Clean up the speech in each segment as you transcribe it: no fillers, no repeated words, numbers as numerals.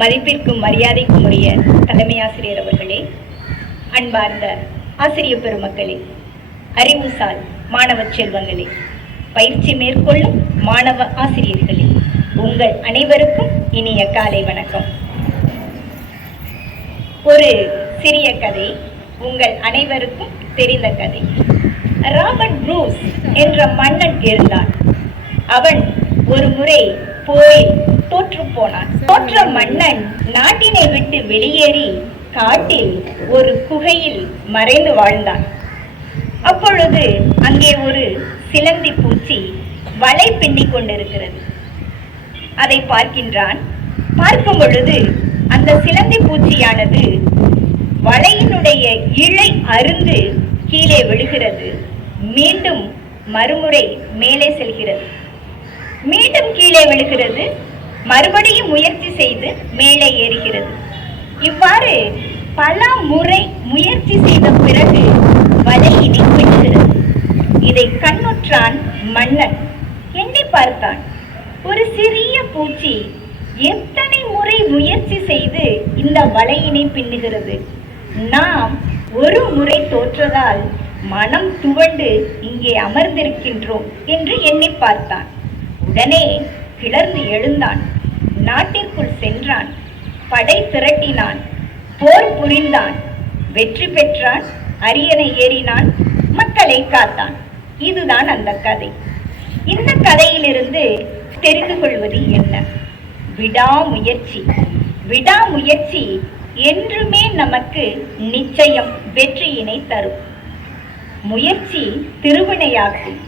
மதிப்பிற்கும் மரியாதைக்கும் உரிய தலைமை ஆசிரியர் அவர்களே, அன்பார்ந்த ஆசிரியர் பெருமக்களே, அறிவுசால் மாணவ செல்வங்களே, பயிற்சி மேற்கொள்ளும் மாணவ ஆசிரியர்களே, உங்கள் அனைவருக்கும் இனிய காலை வணக்கம். ஒரு சிறிய கதை, உங்கள் அனைவருக்கும் தெரிந்த கதை. ராபர்ட் ப்ரூஸ் என்ற மன்னன் இருந்தான். அவன் ஒரு முறை போரில் தோற்று போனான். தோற்ற மன்னன் நாட்டினை விட்டு வெளியேறி காட்டில் ஒரு குகையில் மறைந்து வாழ்ந்தான். அப்பொழுது அங்கே ஒரு சிலந்தி பூச்சி வலை பின்னிக் கொண்டிருக்கிறது. அதை பார்க்கின்றான். பார்க்கும் பொழுது அந்த சிலந்தி பூச்சியானது வலையினுடைய இழை அருந்து கீழே விழுகிறது. மீண்டும் மறுமுறை மேலே செல்கிறது. மீண்டும் கீழே விழுகிறது. மறுபடியும் முயற்சி செய்து மேலே ஏறுகிறது. இவ்வாறு பல முறை முயற்சி செய்த பிறகு வலையினை பிடிக்கிறது. இதை கண்ணுற்றான் மன்னன். எண்ணி பார்த்தான், ஒரு சிறிய பூச்சி எத்தனை முறை முயற்சி செய்து இந்த வலையினை பின்னுகிறது. நாம் ஒரு முறை தோற்றதால் மனம் துவண்டு இங்கே அமர்ந்திருக்கின்றோம் என்று எண்ணி பார்த்தான். உடனே கிளர்ந்து எழுந்தான். நாட்டிற்குள் சென்றான். படை திரட்டினான். போர் புரிந்தான். வெற்றி பெற்றான். அரியணை ஏறினான். மக்களை காத்தான். இதுதான் அந்த கதை. இந்த கதையிலிருந்து தெரிந்து கொள்வது என்ன? விடாமுயற்சி. விடாமுயற்சி என்றுமே நமக்கு நிச்சயம் வெற்றியினை தரும். முயற்சி திருவினையாக்கும்.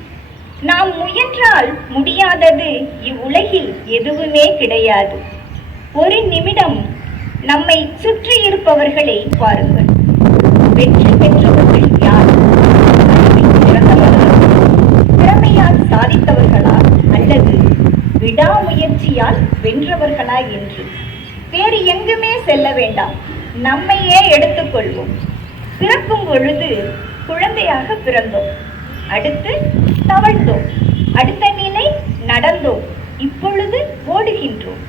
நாம் முயன்றால் முடியாதது இவ்வுலகில் எதுவுமே கிடையாது. ஒரு நிமிடம் நம்மை சுற்றி இருப்பவர்களை பாருங்கள். வெற்றி பெற்றவர்கள் யார்? திறமையால் சாதித்தவர்களா அல்லது விடாமுயற்சியால் வென்றவர்களா என்று வேறு எங்குமே செல்ல வேண்டாம். நம்மையே எடுத்துக்கொள்வோம். பிறக்கும் பொழுது குழந்தையாக பிறந்தோம். அடுத்து தவழ்ந்தோம். அடுத்த நிலை நடந்தோம். இப்பொழுது ஓடுகின்றோம்.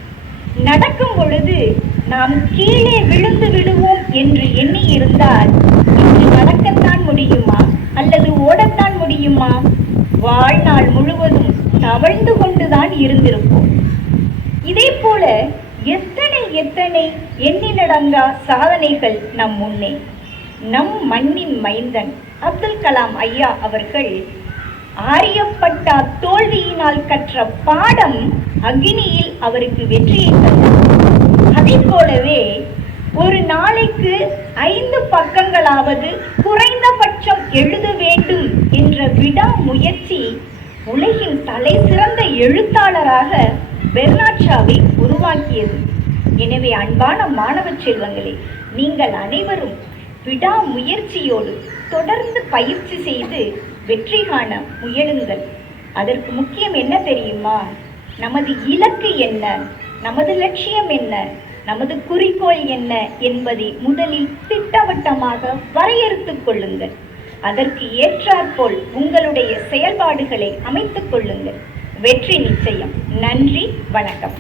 நடக்கும் பொழுது நாம் கீழே விழுந்து விடுவோம் என்று எண்ணி இருந்தால் இன்று நடக்கத்தான் முடியுமா அல்லது ஓடத்தான் முடியுமா? வாழ்நாள் முழுவதும் தவழ்ந்து கொண்டுதான் இருந்திருப்போம். இதே போல எத்தனை எத்தனை எண்ணிலடங்கா சாதனைகள் நம் முன்னே. நம் மண்ணின் மைந்தன் அப்துல் கலாம் ஐயா அவர்கள் ஆரியப்பட்டா தோல்வியினால் கற்ற பாடம் அக்னியில் அவருக்கு வெற்றியை தந்தது. அதே போலவே ஒரு நாளைக்கு 5 பக்கங்களாவது குறைந்தபட்சம் எழுத வேண்டும் என்ற விடாமுயற்சி உலகின் தலை சிறந்த எழுத்தாளராக பெர்னாட் ஷாவை உருவாக்கியது. எனவே அன்பான மாணவ செல்வங்களே, நீங்கள் அனைவரும் விடாமுயற்சியோடு தொடர்ந்து பயிற்சி செய்து வெற்றி காண முயலுங்கள். அதற்கு முக்கியம் என்ன தெரியுமா? நமது இலக்கு என்ன, நமது லட்சியம் என்ன, நமது குறிக்கோள் என்ன என்பதை முதலில் திட்டவட்டமாக வரையறுத்துக் கொள்ளுங்கள். அதற்கு ஏற்றாற்போல் உங்களுடைய செயல்பாடுகளை அமைத்துக் கொள்ளுங்கள். வெற்றி நிச்சயம். நன்றி, வணக்கம்.